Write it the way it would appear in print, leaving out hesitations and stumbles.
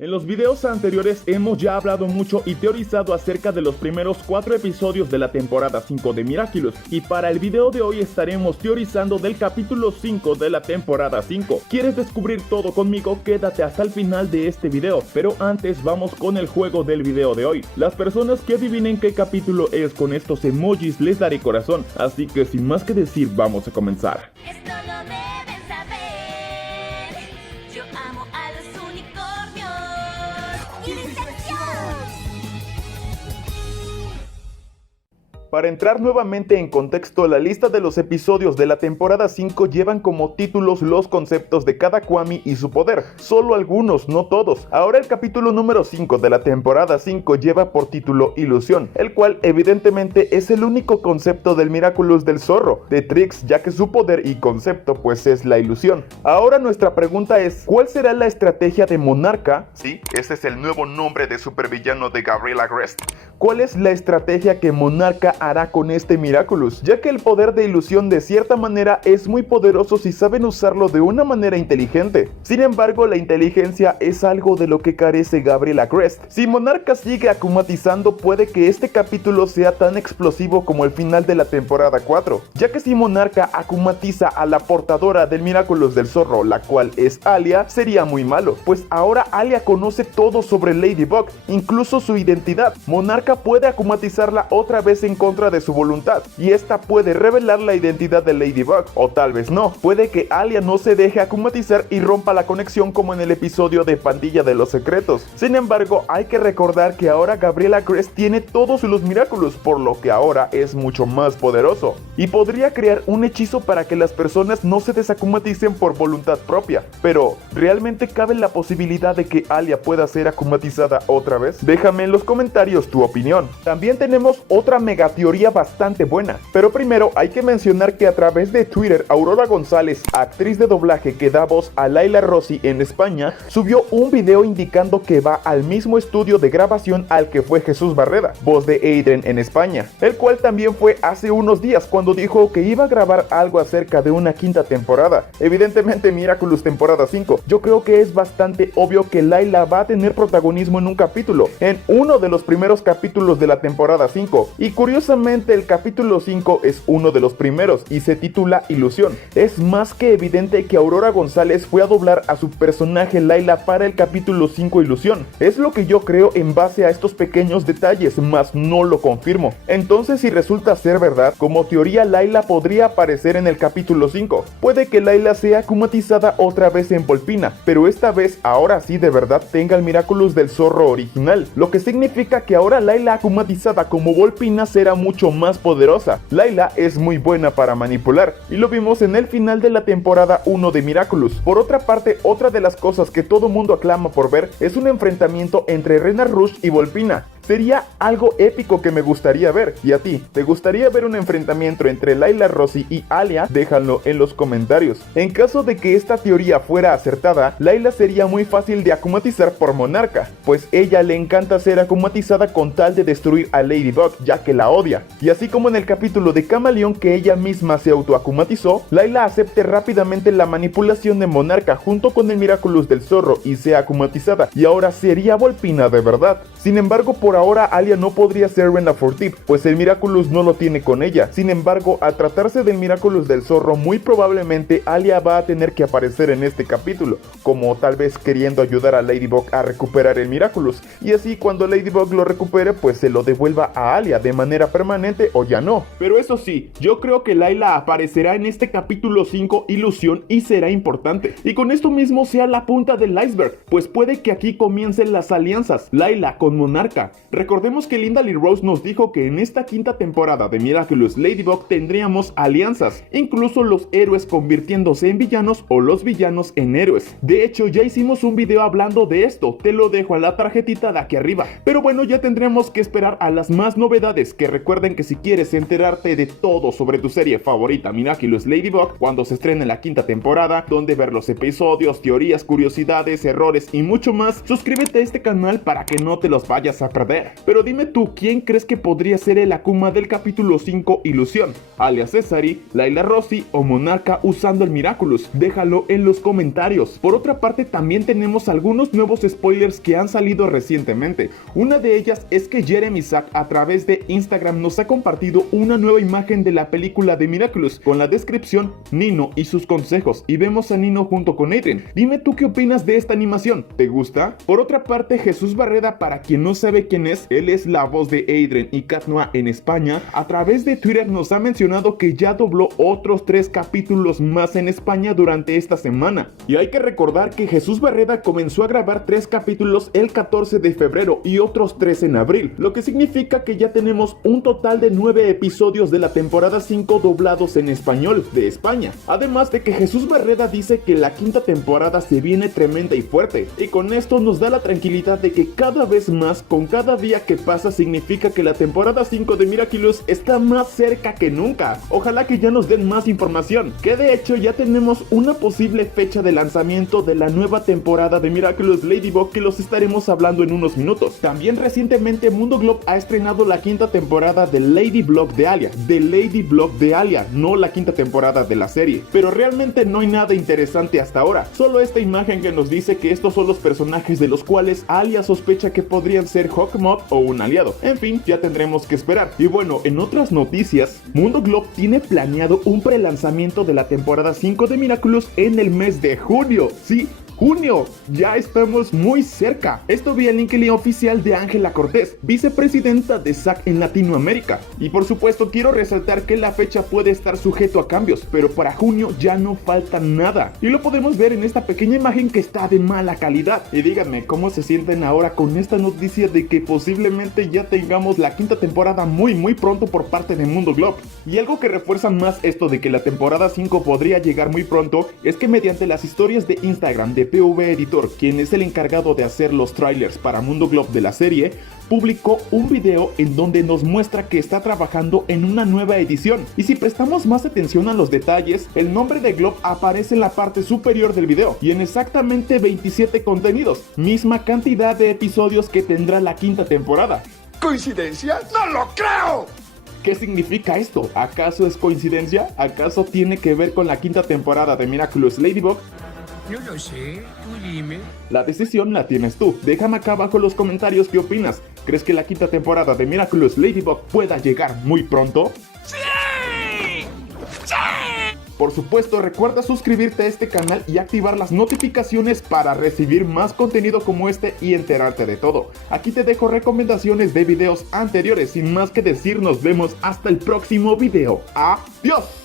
En los videos anteriores hemos ya hablado mucho y teorizado acerca de los primeros 4 episodios de la temporada 5 de Miraculous, y para el video de hoy estaremos teorizando del capítulo 5 de la temporada 5. ¿Quieres descubrir todo conmigo? Quédate hasta el final de este video, pero antes vamos con el juego del video de hoy. Las personas que adivinen qué capítulo es con estos emojis les daré corazón, así que sin más que decir vamos a comenzar. Esto lo deben saber. Yo amo a los unicornios. ¡Distracción! Para entrar nuevamente en contexto, la lista de los episodios de la temporada 5 llevan como títulos los conceptos de cada Kwami y su poder, solo algunos, no todos. Ahora el capítulo número 5 de la temporada 5 lleva por título Ilusión, el cual evidentemente es el único concepto del Miraculous del zorro, de Trix, ya que su poder y concepto pues es la ilusión. Ahora nuestra pregunta es, ¿cuál será la estrategia de Monarca? Sí, ese es el nuevo nombre de supervillano de Gabriel Agreste. ¿Cuál es la estrategia que Monarca hará con este Miraculous? Ya que el poder de ilusión de cierta manera es muy poderoso si saben usarlo de una manera inteligente. Sin embargo, la inteligencia es algo de lo que carece Gabriel Agreste. Si Monarca sigue akumatizando, puede que este capítulo sea tan explosivo como el final de la temporada 4, ya que si Monarca akumatiza a la portadora del Miraculous del zorro, la cual es Alia, sería muy malo, pues ahora Alia conoce todo sobre Ladybug, incluso su identidad. Monarca puede akumatizarla otra vez en contra de su voluntad, y esta puede revelar la identidad de Ladybug, o tal vez no. Puede que Alia no se deje akumatizar y rompa la conexión como en el episodio de Pandilla de los Secretos. Sin embargo, hay que recordar que ahora Gabriel Agreste tiene todos los Miraculous, por lo que ahora es mucho más poderoso, y podría crear un hechizo para que las personas no se desakumaticen por voluntad propia. Pero, ¿realmente cabe la posibilidad de que Alia pueda ser akumatizada otra vez? Déjame en los comentarios tu opinión. También tenemos otra mega teoría bastante buena, pero primero hay que mencionar que a través de Twitter, Aurora González, actriz de doblaje que da voz a Layla Rossi en España, subió un video indicando que va al mismo estudio de grabación al que fue Jesús Barreda, voz de Adrien en España, el cual también fue hace unos días cuando dijo que iba a grabar algo acerca de una quinta temporada, evidentemente Miraculous temporada 5. Yo creo que es bastante obvio que Layla va a tener protagonismo en un capítulo, en uno de los primeros capítulos de la temporada 5, y curiosamente el capítulo 5 es uno de los primeros y se titula Ilusión. Es más que evidente que Aurora González fue a doblar a su personaje Layla para el capítulo 5 Ilusión. Es lo que yo creo en base a estos pequeños detalles, mas no lo confirmo. Entonces, si resulta ser verdad, como teoría Layla podría aparecer en el capítulo 5. Puede que Layla sea akumatizada otra vez en Volpina, pero esta vez ahora sí de verdad tenga el Miraculous del zorro original, lo que significa que ahora Layla akumatizada como Volpina será mucho más poderosa. Layla es muy buena para manipular, y lo vimos en el final de la temporada 1 de Miraculous. Por otra parte, otra de las cosas que todo mundo aclama por ver es un enfrentamiento entre Rena Rush y Volpina. Sería algo épico que me gustaría ver. ¿Y a ti? ¿Te gustaría ver un enfrentamiento entre Layla Rossi y Alia? Déjalo en los comentarios. En caso de que esta teoría fuera acertada, Layla sería muy fácil de akumatizar por Monarca, pues ella le encanta ser akumatizada con tal de destruir a Ladybug, ya que la odia. Y así como en el capítulo de Camaleón que ella misma se autoakumatizó, Layla acepte rápidamente la manipulación de Monarca junto con el Miraculous del zorro y sea akumatizada, y ahora sería Volpina de verdad. Sin embargo, por ahora Alia no podría ser Rena Fortip, pues el Miraculous no lo tiene con ella. Sin embargo, al tratarse del Miraculous del zorro, muy probablemente Alia va a tener que aparecer en este capítulo, como tal vez queriendo ayudar a Ladybug a recuperar el Miraculous, y así cuando Ladybug lo recupere pues se lo devuelva a Alia de manera permanente o ya no. Pero eso sí, yo creo que Layla aparecerá en este capítulo 5 Ilusión y será importante, y con esto mismo sea la punta del iceberg, pues puede que aquí comiencen las alianzas, Layla con Monarca. Recordemos que Linda Lee Rose nos dijo que en esta quinta temporada de Miraculous Ladybug tendríamos alianzas, incluso los héroes convirtiéndose en villanos o los villanos en héroes. De hecho, ya hicimos un video hablando de esto, te lo dejo a la tarjetita de aquí arriba. Pero bueno, ya tendremos que esperar a las más novedades, que recuerden que si quieres enterarte de todo sobre tu serie favorita Miraculous Ladybug, cuando se estrene la quinta temporada, donde ver los episodios, teorías, curiosidades, errores y mucho más, suscríbete a este canal para que no te los vayas a perder. ver. Pero dime tú, ¿quién crees que podría ser el Akuma del capítulo 5 Ilusión? Alias Cesari, Layla Rossi o Monarca usando el Miraculous. Déjalo en los comentarios. Por otra parte, también tenemos algunos nuevos spoilers que han salido recientemente. Una de ellas es que Jeremy Sack a través de Instagram nos ha compartido una nueva imagen de la película de Miraculous con la descripción Nino y sus consejos, y vemos a Nino junto con Adrien. Dime tú qué opinas de esta animación, ¿te gusta? Por otra parte, Jesús Barreda, para quien no sabe quién es, él es la voz de Adrien y Cat Noir en España. A través de Twitter nos ha mencionado que ya dobló otros 3 capítulos más en España durante esta semana. Y hay que recordar que Jesús Barreda comenzó a grabar 3 capítulos el 14 de febrero y otros 3 en abril, lo que significa que ya tenemos un total de 9 episodios de la temporada 5 doblados en español de España. Además de que Jesús Barreda dice que la quinta temporada se viene tremenda y fuerte, y con esto nos da la tranquilidad de que cada vez más, con cada día que pasa, significa que la temporada 5 de Miraculous está más cerca que nunca. Ojalá que ya nos den más información, que de hecho ya tenemos una posible fecha de lanzamiento de la nueva temporada de Miraculous Ladybug, que los estaremos hablando en unos minutos. También recientemente Mundo Globe ha estrenado la quinta temporada de Ladybug de Alia, no la quinta temporada de la serie, pero realmente no hay nada interesante hasta ahora, solo esta imagen que nos dice que estos son los personajes de los cuales Alia sospecha que podrían ser Hawkmoth o un aliado. En fin, ya tendremos que esperar. Y bueno, en otras noticias, Mundo Globe tiene planeado un prelanzamiento de la temporada 5 de Miraculous en el mes de junio. Sí, junio, ya estamos muy cerca. Esto vía el LinkedIn oficial de Ángela Cortés, vicepresidenta de SAC en Latinoamérica. Y por supuesto quiero resaltar que la fecha puede estar sujeto a cambios, pero para junio ya no falta nada. Y lo podemos ver en esta pequeña imagen que está de mala calidad. Y díganme, ¿cómo se sienten ahora con esta noticia de que posiblemente ya tengamos la quinta temporada muy pronto por parte de Mundo Globe? Y algo que refuerza más esto de que la temporada 5 podría llegar muy pronto es que mediante las historias de Instagram de PV Editor, quien es el encargado de hacer los trailers para Mundo Globe de la serie, publicó un video en donde nos muestra que está trabajando en una nueva edición. Y si prestamos más atención a los detalles, el nombre de Globe aparece en la parte superior del video y en exactamente 27 contenidos, misma cantidad de episodios que tendrá la quinta temporada. ¿Coincidencia? ¡No lo creo! ¿Qué significa esto? ¿Acaso es coincidencia? ¿Acaso tiene que ver con la quinta temporada de Miraculous Ladybug? No lo sé, tú dime. La decisión la tienes tú. Déjame acá abajo en los comentarios qué opinas. ¿Crees que la quinta temporada de Miraculous Ladybug pueda llegar muy pronto? ¡Sí! ¡Sí! Por supuesto, recuerda suscribirte a este canal y activar las notificaciones para recibir más contenido como este y enterarte de todo. Aquí te dejo recomendaciones de videos anteriores. Sin más que decir, nos vemos hasta el próximo video. ¡Adiós!